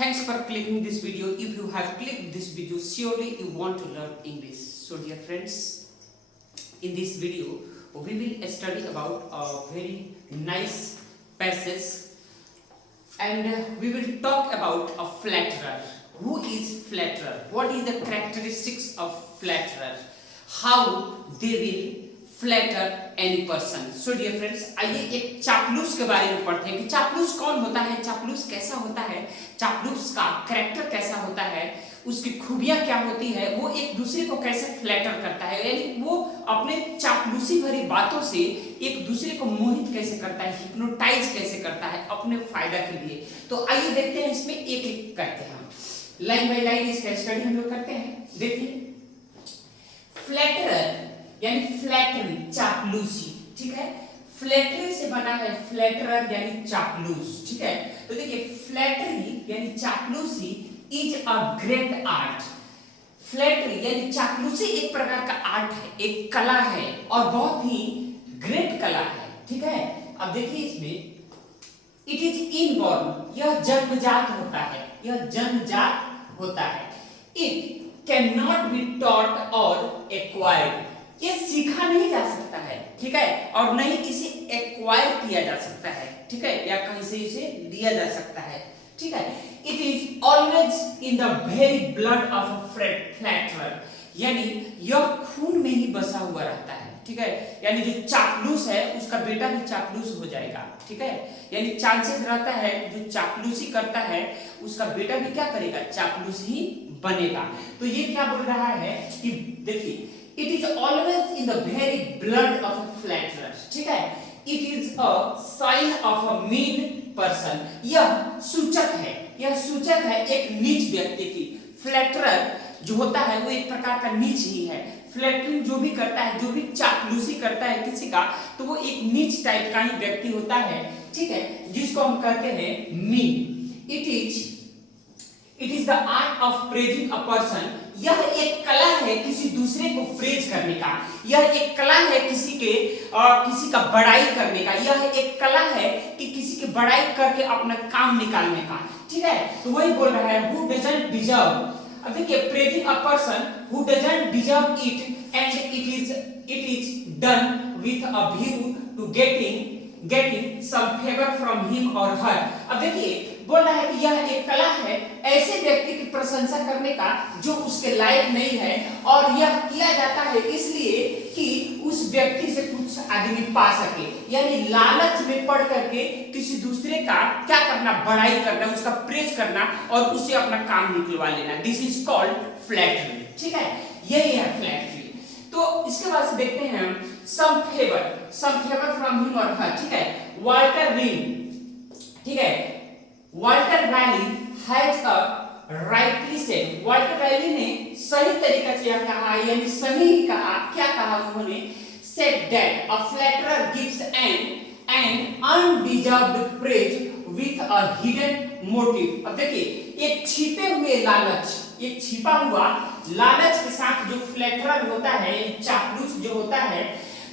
Thanks for clicking this video. If you have clicked this video, surely you want to learn English. So dear friends, in this video, we will study about a very nice passage and we will talk about a flatterer. Who is flatterer? What is the characteristics of flatterer? How they will flatter any person. So dear friends, आइए एक चापलूस के बारे में पढ़ते हैं कि चापलूस कौन होता है, चापलूस कैसा होता है, चापलूस का कैरेक्टर कैसा होता है, उसकी खूबियां क्या होती है, वो एक दूसरे को कैसे फ्लैटर करता है, यानी वो अपने चापलूसी भरी बातों से एक दूसरे को मोहित कैसे करता है, हिप्नोटाइज कैसे करता है अपने फायदा के लिए. तो आइए देखते हैं, इसमें एक एक करते हैं, हम लाइन बाय लाइन इसका स्टडी हम लोग करते हैं. देखिए, फ्लैटरर यानी फ्लैटरी, चापलूसी. ठीक है, फ्लैटरी से बना है फ्लैटरर यानी चापलूस. ठीक है, तो देखिए फ्लैटरी यानी चापलूसी is a great art. Flattery यानी चापलूसी एक प्रकार का आर्ट है, एक कला है और बहुत ही ग्रेट कला है. ठीक है, अब देखिए इसमें इट इज इनबॉर्न, यह जन्मजात होता है, यह जन्मजात होता है. It can not be taught और एक्वायर्ड, ये सीखा नहीं जा सकता है. ठीक है, और नहीं इसे एक्वायर किया जा सकता है. ठीक है, या कहीं से इसे लिया जा सकता है. ठीक है, it is always in the very blood of a flatterer, यानी यह खून में ही बसा हुआ रहता है. ठीक है, यानी जो चापलूस है उसका बेटा भी चापलूस हो जाएगा. ठीक है, यानी चांसेस रहता है जो चापलूसी करता है उसका बेटा भी क्या करेगा, चापलूस ही बनेगा. तो ये क्या बोल रहा है कि देखिए, it is always in the very blood of a flatterer. ठीक है, it is a sign of a mean person. यह सूचक है, यह सूचक है एक नीच व्यक्ति की. फ्लैटरर जो होता है वो एक प्रकार का नीच ही है. फ्लैटरिंग जो भी करता है, जो भी चापलूसी करता है किसी का, तो वो एक नीच टाइप का ही व्यक्ति होता है. ठीक है, जिसको हम कहते हैं mean. It is the art of praising a person, यह एक कला है किसी दूसरे को प्रेज करने का, यह एक कला है किसी का बड़ाई करने का, यह एक कला है कि किसी की बड़ाई करके अपना काम निकालने का. ठीक है, तो वही बोल रहा है हु डजंट डिजर्व. अब देखिए, praising a person who doesn't deserve it and it is done with a view to getting some favour from him और हर. अब देखिए, बोल रहा है कि यह एक कला है ऐसे व्यक्ति की प्रशंसा करने का जो उसके लायक नहीं है, और यह किया जाता है इसलिए कि उस व्यक्ति से कुछ आदमी पा सके, यानी लालच में पड़ करके किसी दूसरे का क्या करना, बड़ाई करना, उसका प्रेज करना और उससे अपना काम निकलवा लेना. This is called flattery. ठीक है, यही है फ्लैटरी. तो इसके बाद से देखते हैं हम सम फेवर फ्रॉम हिम और हर. ठीक है, वाल्टर रीन. ठीक है, Walter Raleigh has a rightly said. Walter Raleigh ने सही तरीके से यह कहा, यानी सही कहा. क्या कहा उन्होंने, said that a flatterer gives an undeserved praise with a hidden motive. अब देखिए, एक छिपे हुए लालच, एक छिपा हुआ लालच के साथ जो फ्लैटरर होता है, चापलूस जो होता है,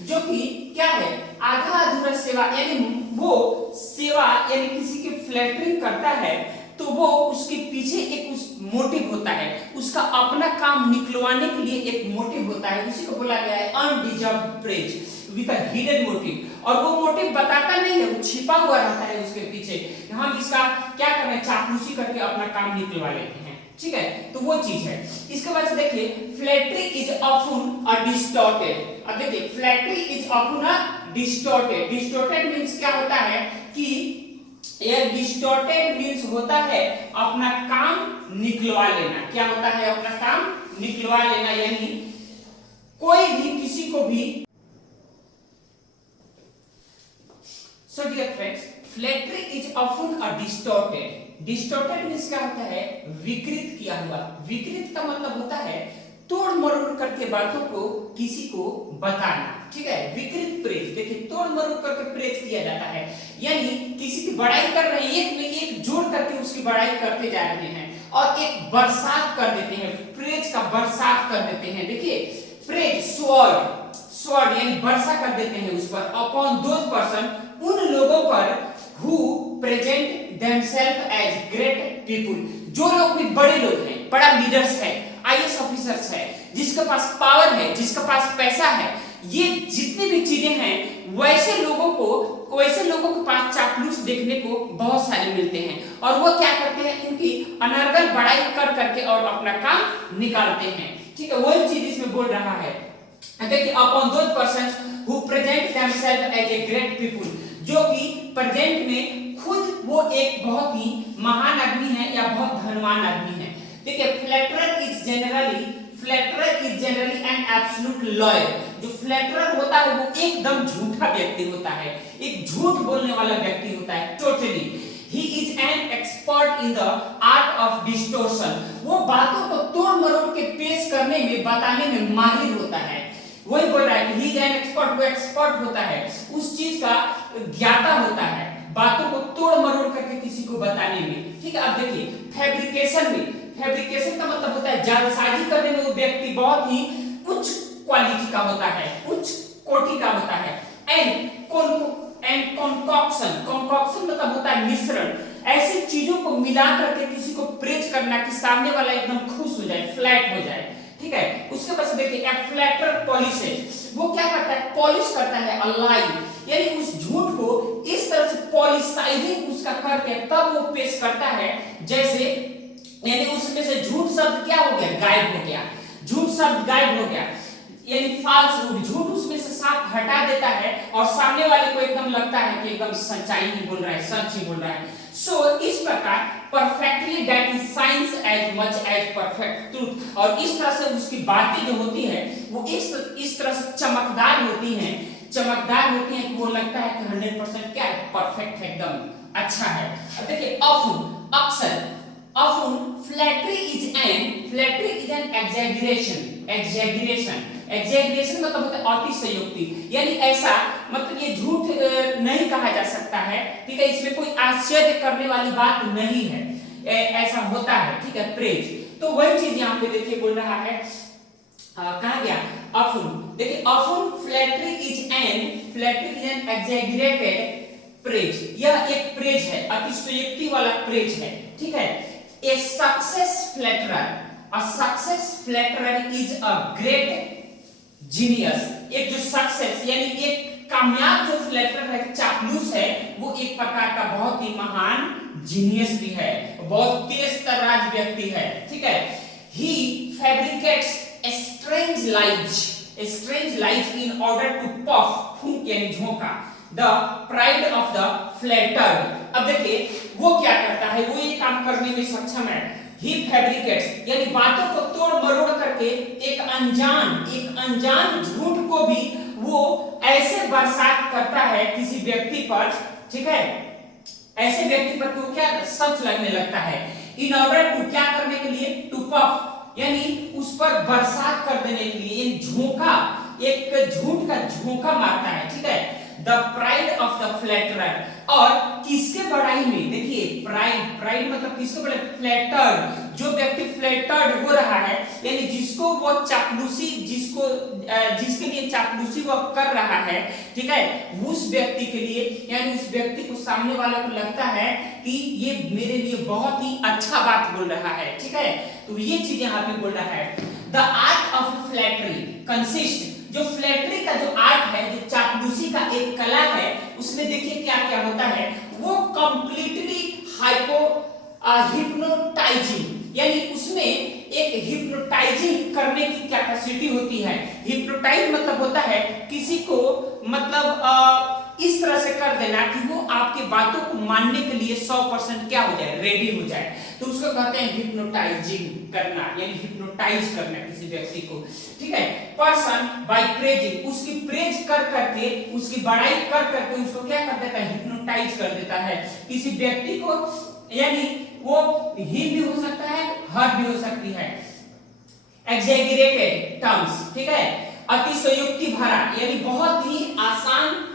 जो कि क्या है, आधा अधूरा सेवा, यानी वो सेवा यानी किसी की फ्लैटरिंग करता है तो वो उसके पीछे एक उस मोटिव होता है, उसका अपना काम निकलवाने के लिए एक मोटिव होता है. उसी को बोला गया है undeserved praise with a hidden motive. और वो मोटिव बताता नहीं है, वो छिपा हुआ रहता है उसके पीछे. हम इसका क्या कर रहे हैं, चापलूसी करके अपना काम निकलवा लेते हैं. ठीक है, तो वो चीज है. इसके बाद से देखिए, flattery is often a distorted. अब देखिए, flattery is often a distorted. Distorted means क्या होता है कि यह डिस्टॉर्टेड मींस होता है अपना काम निकलवा लेना. क्या होता है, अपना काम निकलवा लेना, यानी कोई भी किसी को भी. So dear friends, flattery is often a distorted. Distorted means क्या होता है, विकृत किया हुआ. विकृत का मतलब होता है तोड़ मरोड़ करके बातों को किसी को बताना. ठीक है, विकृत प्रेज. देखिए, तोड़ मरोड़ करके प्रेज किया जाता है, यानी किसी की बड़ाई कर रहे हैं, एक में एक जोड़ करके उसकी बड़ाई करते जा रहे हैं और एक बरसात कर देते हैं, प्रेज का बरसात कर देते हैं. देखिए, प्रेज स्वॉर्ड यानी वर्षा कर देते हैं उस पर, अपॉन दोज पर्सन, उन लोगों पर who present themselves as great people, जो लोग भी बड़े लोग हैं, बड़ा लीडर्स है, आईएएस ऑफिसर्स है, जिसके पास पावर है, जिसके पास पैसा है, ये जितनी भी चीजें हैं, वैसे लोगों के पास चापलूस देखने को बहुत सारे मिलते हैं। और वो क्या करते हैं, इनकी अनर्गल बड़ाई कर करके और अपना काम निकालते हैं। ठीक है, वही चीज इसमें बोल रहा है। देखिए, upon those persons who present themselves as a great people, जो कि प्रेजेंट में खुद वो एक बहुत ही महान आदमी है या बहुत धनवान आदमी है। देखिए, flatterer is generally an absolute lawyer. जो फ्लैटरर होता है वो एकदम झूठा व्यक्ति होता है, एक झूठ बोलने वाला व्यक्ति होता है, totally. He is an expert in the art of distortion. वो बातों को तोड़ मरोड़ के पेश करने में, बताने में माहिर होता है। वही बोल रहा है कि he is an expert, वो एक्सपर्ट होता है, उस चीज का ज्ञाता होता है, बातों को तोड़ मरोड़ करके किसी को बताने में। ठीक है, अब देखिए फैब्रिकेशन का मतलब होता है जालसाजी करने में वो व्यक्ति बहुत ही उच्च क्वालिटी का होता है, उच्च कोटि का होता है। एंड कंकॉक्शन मतलब होता है मिश्रण, ऐसी चीजों को मिला करके किसी को प्रेज करना कि सामने वाला एकदम खुश हो जाए, फ्लैट हो जाए। ठीक है, उसके पास देखिए ए फ्लैटर पॉलिशेज, वो क्या करता है, पॉलिश करता है अलाई, यानी उस झूठ को इस तरह से पॉलिसाइजिंग उसका करके तब वो पेश करता है, जैसे यानी उसमें से झूठ शब्द क्या हो गया, गायब हो गया, झूठ शब्द गायब हो गया, यानी फाल्स, झूठ उसमें से साफ हटा देता है और सामने वाले को एकदम लगता है कि एकदम सच्चाई ही बोल रहा है, सच ही बोल रहा है। सो इस प्रकार perfectly that is science as much as perfect truth, और इस तरह से उसकी बातें जो होती है वो इस तरह से चमकदार होती हैं कि वो लगता है कि 100% क्या है, परफेक्ट है, एकदम अच्छा है। अब देखिए अक्सर flattery is an exaggeration मतलब होता है अतिशयोक्ति, यानी ऐसा मतलब ये झूठ नहीं कहा जा सकता है। ठीक है, इसमें कोई आश्चर्य करने वाली बात नहीं है, ऐसा होता है। ठीक है, प्रेज, तो वही चीज यहाँ पे देखिए बोल रहा है, कहा गया देखिए flattery is an exaggerated praise, यह एक प्रेज है, अतिशयोक्ति वाला प्रेज है। ठीक है, a success flatterer is a great genius, एक जो सक्सेस यानी एक कामयाब जो फ्लैटरर है, चापलूस है, वो एक प्रकार का बहुत ही महान जीनियस भी है, बहुत तेज तर्राज व्यक्ति है। ठीक है, he fabricates strange lies in order to puff, फूंक यानी झोंका, the pride of the flattered। अब देखिए वो क्या करता है, वो ये काम करने में सक्षम है, he fabricates यानी बातों को तोड़ मरोड़ करके एक अनजान झूठ को भी वो ऐसे बरसात करता है किसी व्यक्ति पर। ठीक है, ऐसे व्यक्ति पर वो क्या सच लगने लगता है, इन ऑर्डर टू क्या करने के लिए, टू पफ यानी उस पर बरसात कर देने के लिए, झोंका, एक झूठ का झोंका मारता है। ठीक है, the pride of the flatterer, और किसके बड़ाई में, देखिए प्राइड मतलब किसके बड़ाई, फ्लैटर्ड, जो व्यक्ति फ्लैटर्ड हो रहा है, यानी जिसको वो चापलूसी, जिसके लिए चापलूसी वो कर रहा है। ठीक है, उस व्यक्ति के लिए, यानी उस व्यक्ति को, सामने वाला को लगता है कि ये मेरे लिए बहुत ही अच्छा बात बोल रहा है। ठीक है, तो ये चीज यहाँ पे बोल रहा है। The art of flattery consist, जो फ्लैटरी का जो आर्ट है, जो चापलूसी का एक कला है, उसमें देखिए क्या क्या होता है, वो कंप्लीटली हिप्नोटाइजिंग, यानी उसमें एक हिप्नोटाइजिंग करने की कैपेसिटी होती है। हिप्नोटाइज मतलब होता है किसी को मतलब इस तरह से कर देना कि वो आपके बातों को मानने के लिए 100% क्या हो जाए, रेडी हो जाए, तो उसको कहते हैं हिप्नोटाइजिंग करना, यानी हिप्नोटाइज करना किसी व्यक्ति को। ठीक है, पर्सन बाय प्रेजिंग, उसकी प्रेज कर करके, उसकी बड़ाई कर करके उसको क्या कर देता है, हिप्नोटाइज कर देता है किसी व्यक्ति को, यानी वो ही भी हो सकता है, हर भी हो सकती है। एग्जैगरेटेड टर्म्स, ठीक है, अतिशयोक्ति भरा, यानी बहुत ही आसान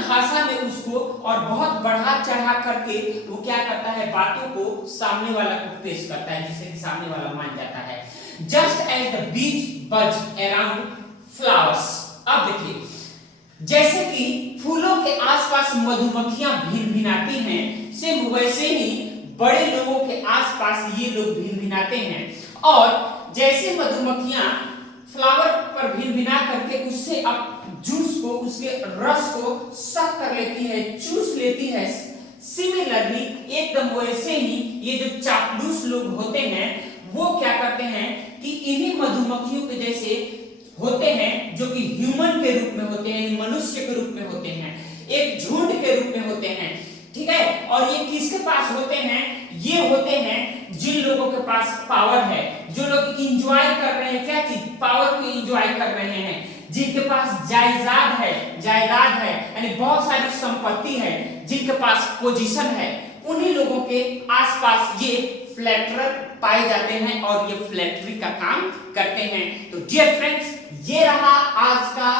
भाषा में उसको और बहुत बढ़ा चढ़ा करके वो क्या करता है, बातों को सामने वाला को पेश करता है, जिससे कि सामने वाला मान जाता है। जस्ट एज द बीज बज अराउंड फ्लावर्स, अब देखिए जैसे कि फूलों के आसपास मधुमक्खियां भिनभिनाती हैं, सिर्फ वैसे ही बड़े लोगों के आसपास ये लोग भिनभिनाते हैं और जैसे मधुमक्खियां फ्लावर पर भिनभिना करके उससे अब जूस को, उसके रस को सक कर लेती है, चूस लेती है, सिमिलरली एकदम वैसे ही ये जो चापलूस लोग होते हैं वो क्या करते हैं कि इन्हीं मधुमक्खियों के जैसे होते हैं, जो कि ह्यूमन के रूप में होते हैं, मनुष्य के रूप में होते हैं, एक झुंड के रूप में होते हैं, ठीक है। और ये किसके पास होते हैं? ये होते हैं जिन लोगों के पास पावर है, जो लोग इंजॉय कर रहे हैं, क्या चीज, पावर को इंजॉय कर रहे हैं, जिनके पास जायदाद है यानी बहुत सारी संपत्ति है, जिनके पास पोजीशन है, उन्हीं लोगों के आसपास ये फ्लैटरर पाए जाते हैं और ये फ्लैटरी का काम करते हैं। तो डियर फ्रेंड्स, ये रहा आज का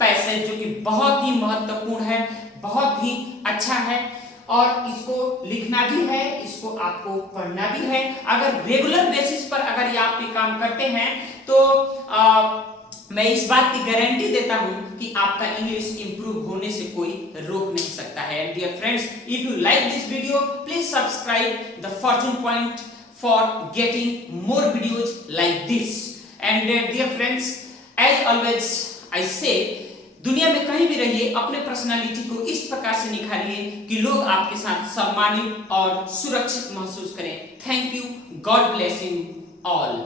पैसेज जो कि बहुत ही महत्वपूर्ण है, बहुत ही अच्छा है और इसको लिखना भी है, इसको आपको पढ़ना भी है। अगर रेगुलर बेसिस पर अगर ये आप ये काम करते हैं तो मैं इस बात की गारंटी देता हूं कि आपका इंग्लिश इंप्रूव होने से कोई रोक नहीं सकता है। And dear friends, if you like this video, please subscribe the Fortune Point for getting more videos like this. And dear friends, as always I say, दुनिया में कहीं भी रहिए, अपने पर्सनालिटी को इस प्रकार से निखारिए कि लोग आपके साथ सम्मानित और सुरक्षित महसूस करें। Thank you, God bless you all.